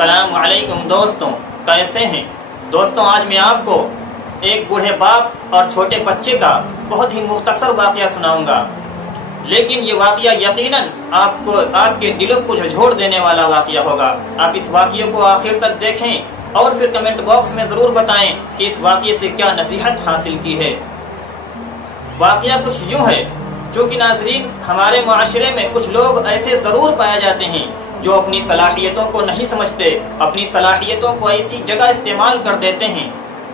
अस्सलाम वालेकुम दोस्तों, कैसे हैं दोस्तों। आज मैं आपको एक बूढ़े बाप और छोटे बच्चे का बहुत ही मुख्तसर वाक़या सुनाऊंगा, लेकिन ये वाक़या यकीनन आपको आपके दिलों को झंझोड़ देने वाला वाक़या होगा। आप इस वाक़ये को आखिर तक देखें और फिर कमेंट बॉक्स में ज़रूर बताएं कि इस वाक़ये से क्या नसीहत हासिल की है। वाक़या कुछ यूँ है, चूँकि नाज़रीन हमारे मुआशरे में कुछ लोग ऐसे ज़रूर पाए जाते हैं जो अपनी सलाहियतों को नहीं समझते, अपनी सलाहियतों को ऐसी जगह इस्तेमाल कर देते हैं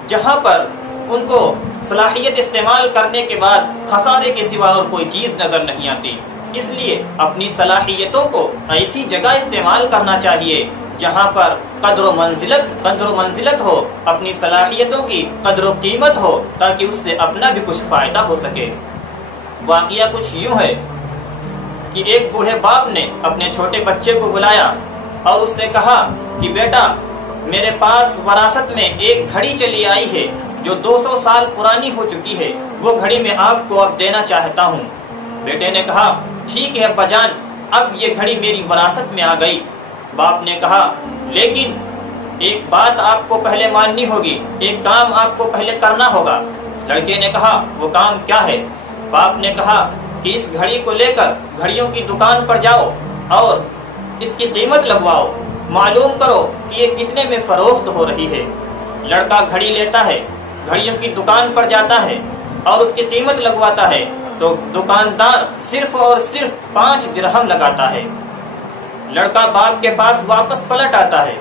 जहां पर उनको सलाहियत इस्तेमाल करने के बाद खसारे के सिवा और कोई चीज नजर नहीं आती। इसलिए अपनी सलाहियतों को ऐसी जगह इस्तेमाल करना चाहिए जहां पर कद्र मंजिलत हो, अपनी सलाहियतों की कद्र कीमत हो, ताकि उससे अपना भी कुछ फायदा हो सके। वाक़या कुछ यूं है कि एक बूढ़े बाप ने अपने छोटे बच्चे को बुलाया और उसने कहा कि बेटा, मेरे पास वरासत में एक घड़ी चली आई है जो 200 साल पुरानी हो चुकी है, वो घड़ी मैं आपको अब देना चाहता हूँ। बेटे ने कहा, ठीक है अब्बाजान, अब ये घड़ी मेरी वरासत में आ गई। बाप ने कहा, लेकिन एक बात आपको पहले माननी होगी, एक काम आपको पहले करना होगा। लड़के ने कहा, वो काम क्या है? बाप ने कहा कि इस घड़ी को लेकर घड़ियों की दुकान पर जाओ और इसकी कीमत लगवाओ, मालूम करो कि ये कितने में फरोख्त हो रही है। लड़का घड़ी लेता है, घड़ियों की दुकान पर जाता है और उसकी कीमत लगवाता है तो दुकानदार सिर्फ और सिर्फ 5 दिरहम लगाता है। लड़का बाप के पास वापस पलट आता है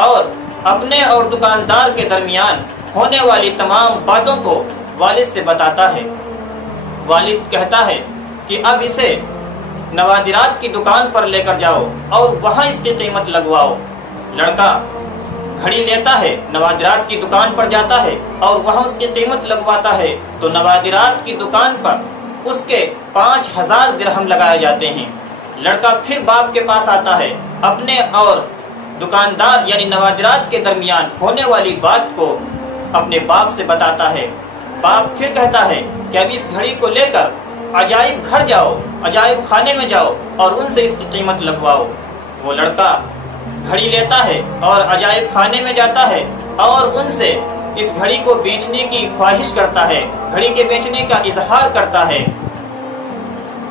और अपने और दुकानदार के दरमियान होने वाली तमाम बातों को वालिद से बताता है। वालिद कहता है कि अब इसे नवादिरात की दुकान पर लेकर जाओ और वहां इसकी कीमत लगवाओ। लड़का घड़ी लेता है, नवादिरात की दुकान पर जाता है और वहां उसकी कीमत लगवाता है तो नवादिरात की दुकान पर उसके 5000 दिरहम लगाए जाते हैं। लड़का फिर बाप के पास आता है, अपने और दुकानदार यानी नवादिरात के दरमियान होने वाली बात को अपने बाप से बताता है। बाप फिर कहता है कि अब इस घड़ी को लेकर अजाइब घर जाओ, अजाइब खाने में जाओ और उनसे इसकी कीमत लगवाओ। वो लड़का घड़ी लेता है और अजाइब खाने में जाता है और उनसे इस घड़ी को बेचने की ख्वाहिश करता है, घड़ी के बेचने का इजहार करता है।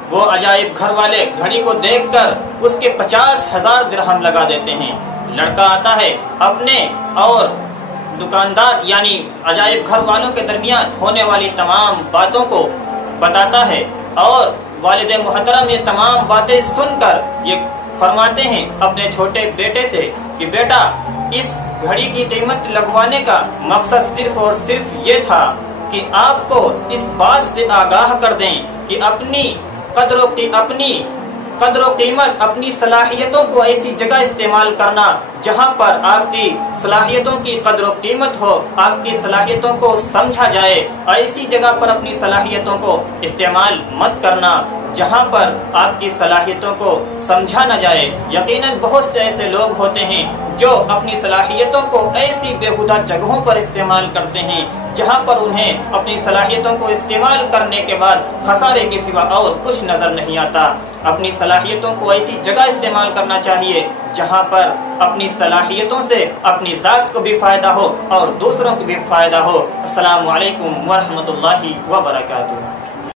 वो अजाइब घर वाले घड़ी को देखकर उसके 50,000 दिरहम लगा देते हैं। लड़का आता है, अपने और दुकानदार यानी अजाइब घर वालों के दरमियान होने वाली तमाम बातों को बताता है और वालिद मुहतरम ये तमाम बातें सुनकर ये फरमाते हैं अपने छोटे बेटे से कि बेटा, इस घड़ी की कीमत लगवाने का मकसद सिर्फ और सिर्फ ये था कि आपको इस बात से आगाह कर दें कि अपनी कद्र कीमत, अपनी सलाहियतों को ऐसी जगह इस्तेमाल करना जहां पर आपकी सलाहियतों की कद्र कीमत हो, आपकी सलाहियतों को समझा जाए। ऐसी जगह पर अपनी सलाहियतों को इस्तेमाल मत करना जहां पर आपकी सलाहियतों को समझा न जाए। यकीनन बहुत से ऐसे लोग होते हैं जो अपनी सलाहियतों को ऐसी बेहुदा जगहों पर इस्तेमाल करते हैं जहां पर उन्हें अपनी सलाहियतों को इस्तेमाल करने के बाद खसारे के सिवा और कुछ नजर नहीं आता। अपनी सलाहियतों को ऐसी जगह इस्तेमाल करना चाहिए जहां पर अपनी सलाहियतों से अपनी जात को भी फायदा हो और दूसरों को भी फायदा हो। अस्सलामु अलैकुम व रहमतुल्लाहि व बरकातुहू।